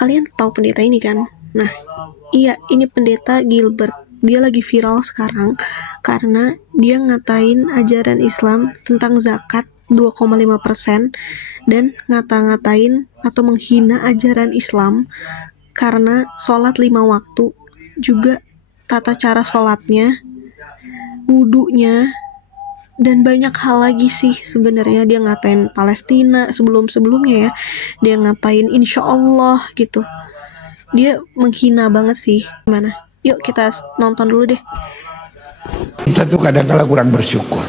Kalian tahu pendeta ini kan? Nah, iya, ini pendeta Gilbert. Dia lagi viral sekarang karena dia ngatain ajaran Islam tentang zakat 2,5% dan ngata-ngatain atau menghina ajaran Islam karena sholat 5 waktu, juga tata cara sholatnya, wudunya, dan banyak hal lagi sih sebenarnya. Dia ngatain Palestina sebelum-sebelumnya ya. Dia ngatain insya Allah gitu. Dia menghina banget sih. Gimana? Yuk kita nonton dulu deh. Kita tuh kadang-kadang kurang bersyukur.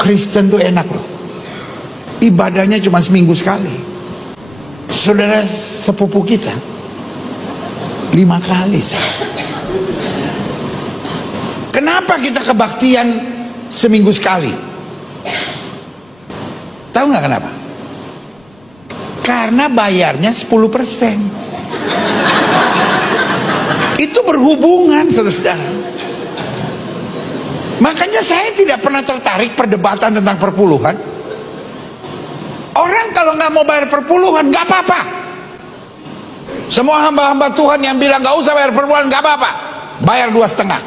Kristen tuh enak loh. Ibadahnya cuma seminggu sekali. Saudara sepupu kita 5 kali sih. Kenapa kita kebaktian seminggu sekali? Tahu nggak kenapa? Karena bayarnya 10%. Itu berhubungan, saudara. Makanya saya tidak pernah tertarik perdebatan tentang perpuluhan. Orang kalau nggak mau bayar perpuluhan nggak apa-apa. Semua hamba-hamba Tuhan yang bilang nggak usah bayar perpuluhan nggak apa-apa, bayar 2,5.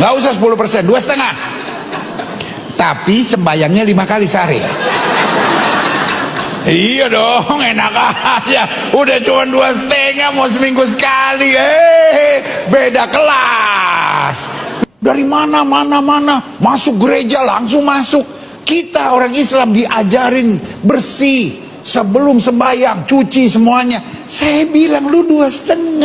Nggak usah 10%, 2,5. Tapi sembayangnya 5 kali sehari. Iya dong, enak aja. Udah cuma 2,5 mau seminggu sekali. Beda kelas. Dari mana masuk gereja langsung masuk. Kita orang Islam diajarin bersih sebelum sembahyang, cuci semuanya. Saya bilang lu 2,5.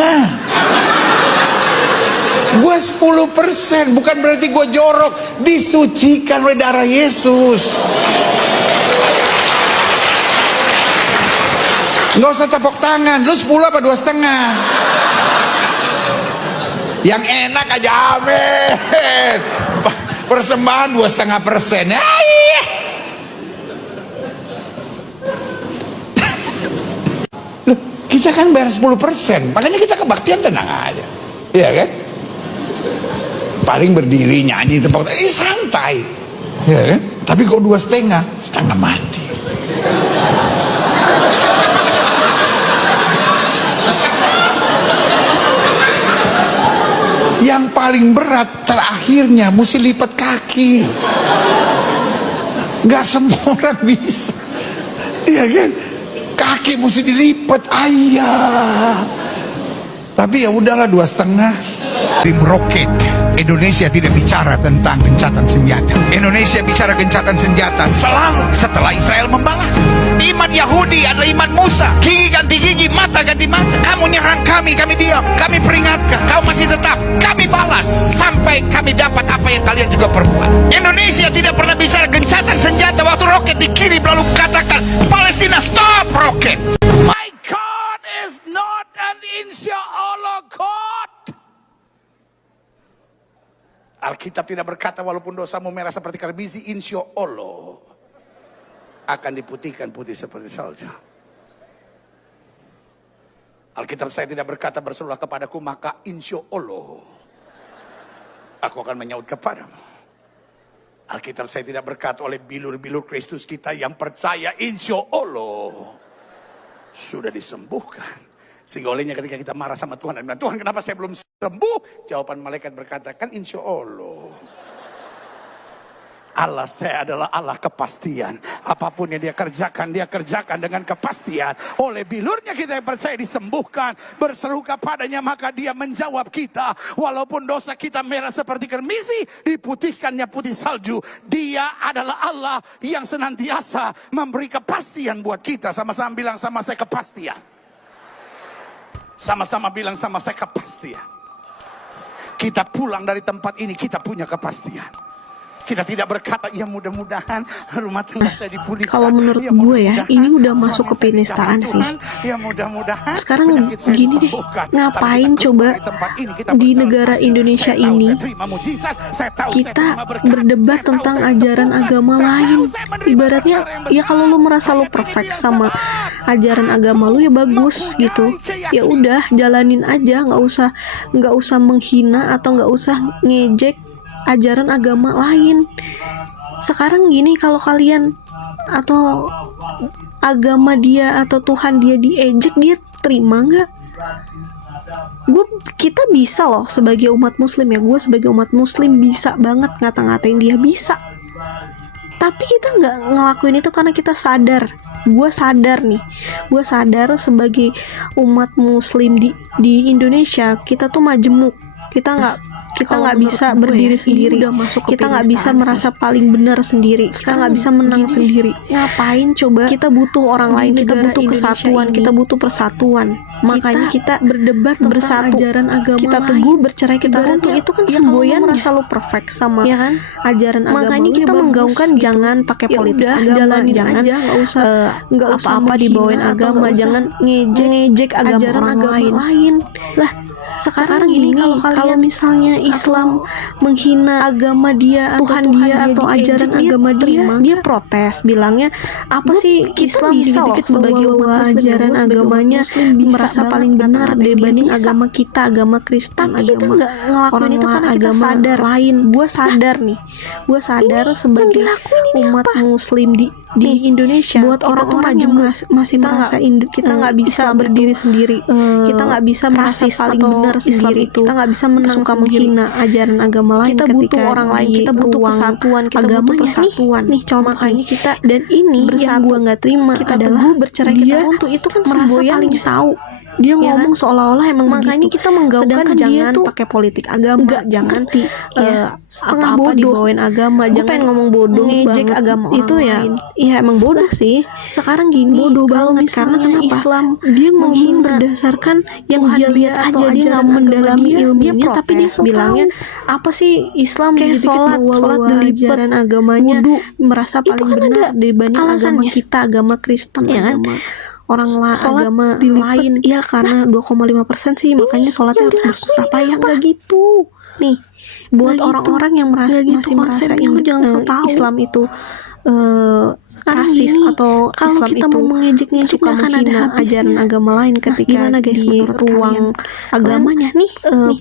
Gue 10%, bukan berarti gue jorok. Disucikan oleh darah Yesus. Nggak usah tepuk tangan. Lu 10 apa 2,5? Yang enak aja, amin. Persembahan 2,5%. Iya. Loh, kita kan bayar 10%. Makanya kita kebaktian tenang aja. Iya kan? Paling berdiri nyanyi tepuk tangan, santai. Iya kan? Tapi kok 2,5, setengah mati. Yang paling berat terakhirnya mesti lipat kaki. Nggak semua orang bisa. Iya kan? Kaki mesti dilipat, ayah. Tapi ya udahlah 2,5. Tim roket. Indonesia tidak bicara tentang gencatan senjata. Indonesia bicara gencatan senjata selalu setelah Israel membalas. Iman Yahudi adalah iman Musa. Gigi ganti gigi, mata ganti mata. Kamu nyerang kami diam. Kami peringatkan, kau masih tetap. Kami balas sampai kami dapat apa yang kalian juga perbuat. Indonesia tidak pernah bicara gencatan senjata waktu roket dikirim lalu katakan Palestina stop roket. My God is not an insya Allah God. Alkitab tidak berkata walaupun dosamu merah seperti karbisi, insya Allah akan diputihkan putih seperti salju. Alkitab saya tidak berkata berserulah kepadaku maka insya Allah aku akan menyaut kepadamu. Alkitab saya tidak berkata oleh bilur-bilur Kristus kita yang percaya insya Allah sudah disembuhkan. Sehingga olehnya ketika kita marah sama Tuhan dan Tuhan kenapa saya belum sembuh? Jawaban malaikat berkata kan insya Allah. Allah saya adalah Allah kepastian. Apapun yang dia kerjakan dengan kepastian. Oleh bilurnya kita yang percaya disembuhkan. Berseru kepadanya maka dia menjawab kita. Walaupun dosa kita merah seperti karbisi, diputihkannya putih salju. Dia adalah Allah yang senantiasa memberi kepastian buat kita. Sama-sama bilang sama saya kepastian. Sama-sama bilang sama saya kepastian. Kita pulang dari tempat ini kita punya kepastian. Kita tidak berkata ya mudah-mudahan rumah tangga saya dipulihkan. Kalau menurut gue ya, ini udah masuk ke penistaan sih. Ya mudah-mudahan. Sekarang gini deh, ngapain coba di negara Indonesia ini kita berdebat tentang ajaran agama lain? Ibaratnya ya kalau lu merasa lu perfect sama ajaran agama lu ya bagus gitu. Ya udah jalanin aja, nggak usah menghina atau nggak usah ngejek ajaran agama lain. Sekarang gini, kalau kalian atau agama dia atau Tuhan dia diejek, dia terima nggak? Kita bisa loh sebagai umat muslim ya, gue sebagai umat muslim bisa banget ngata-ngatain dia, bisa. Tapi kita nggak ngelakuin itu karena kita sadar. Gue sadar sebagai umat muslim di Indonesia, kita tuh majemuk. Kita nggak bisa berdiri sendiri. Kita nggak bisa merasa paling benar sendiri. Kita nggak bisa menang sendiri. Ngapain coba? Kita butuh orang lain. Kita butuh kesatuan. Kita butuh persatuan. Makanya kita berdebat bersatu. Ajaran agama kita teguh, bercerai kita runtuh. Itu kan semboyan merasa lo perfect sama ya kan? Ajaran agama. Makanya kita menggaungkan gitu. Jangan pakai politik agama, jangan nggak usah apa-apa dibawain agama, jangan ngejek agama orang lain. Lah, sekarang gini, kalau misalnya Islam menghina agama dia, Tuhan dia atau ajaran agama dia protes, bilangnya apa sih Islam dikit-dikit sebagai ajaran agamanya merasa paling benar dibanding agama kita, agama Kristen, agama ngelakuin itu karena kita sadar lain. Gue sadar sebagai umat muslim di Indonesia, buat orang-orang yang masih merasa kita nggak bisa berdiri sendiri, kita nggak bisa merasa paling benar sendiri, kita nggak bisa suka menghina ajaran agama lain. Kita butuh orang lain, kita butuh kesatuan, kita butuh persatuan. Nih contohnya kita, dan ini yang gue nggak terima, kita adalah bercerai kita runtuh. Itu kan merasa paling tahu. Dia ngomong seolah-olah emang makanya begitu. Kita menggaungkan jangan pakai politik agama, jangan setengah apa-apa dibawain agama, jangan pengen ngomong bodoh ngejek agama orang itu lain. Iya emang bodoh sih. Sekarang gini bodoh banget karena Islam dia ngomong berdasarkan yang dia lihat aja, dia nggak mendalami ilmunya, tapi dia bilangnya apa sih Islam kayak sholat ajaran agamanya merasa paling benar dibanding agama kita, agama Kristen, agama orang agama lain. Ya karena 2,5% sih, makanya sholatnya harus bersusah payah. Nggak gitu. Nih, buat orang-orang yang masih merasa lu jangan so tahu Islam itu rasis atau kalau Islam kita itu mau mengejek-ngejek suka menghina ajaran agama lain ketika guys, di ruang agamanya nih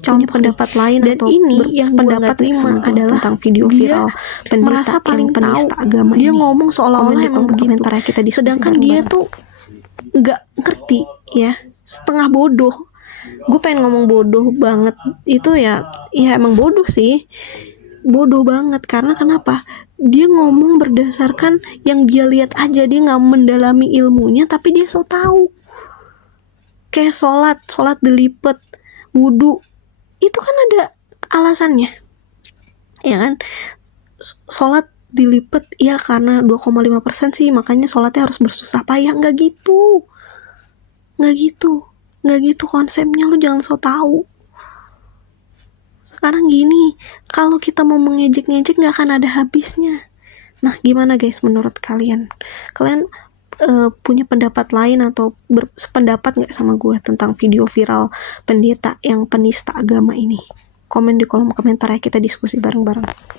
contoh pendapat lain dan atau ini yang pendapat terima adalah tentang video viral merasa paling penista agama dia ini. Ngomong seolah-olah emang begitu. Kita sedangkan dia tuh nggak ngerti ya, setengah bodoh. Gue pengen ngomong bodoh banget itu ya emang bodoh sih, bodoh banget. Karena kenapa? Dia ngomong berdasarkan yang dia lihat aja, dia nggak mendalami ilmunya, tapi dia so tahu. Kayak sholat dilipet, wudu itu kan ada alasannya, ya kan? Sholat dilipet ya karena 2,5% sih, makanya sholatnya harus bersusah payah. Nggak gitu konsepnya. Lu jangan so tahu. Sekarang gini, kalau kita mau mengejek-ngejek nggak akan ada habisnya. Nah gimana guys menurut kalian punya pendapat lain atau bersependapat nggak sama gue tentang video viral pendeta yang penista agama ini? Komen di kolom komentar ya, kita diskusi bareng-bareng.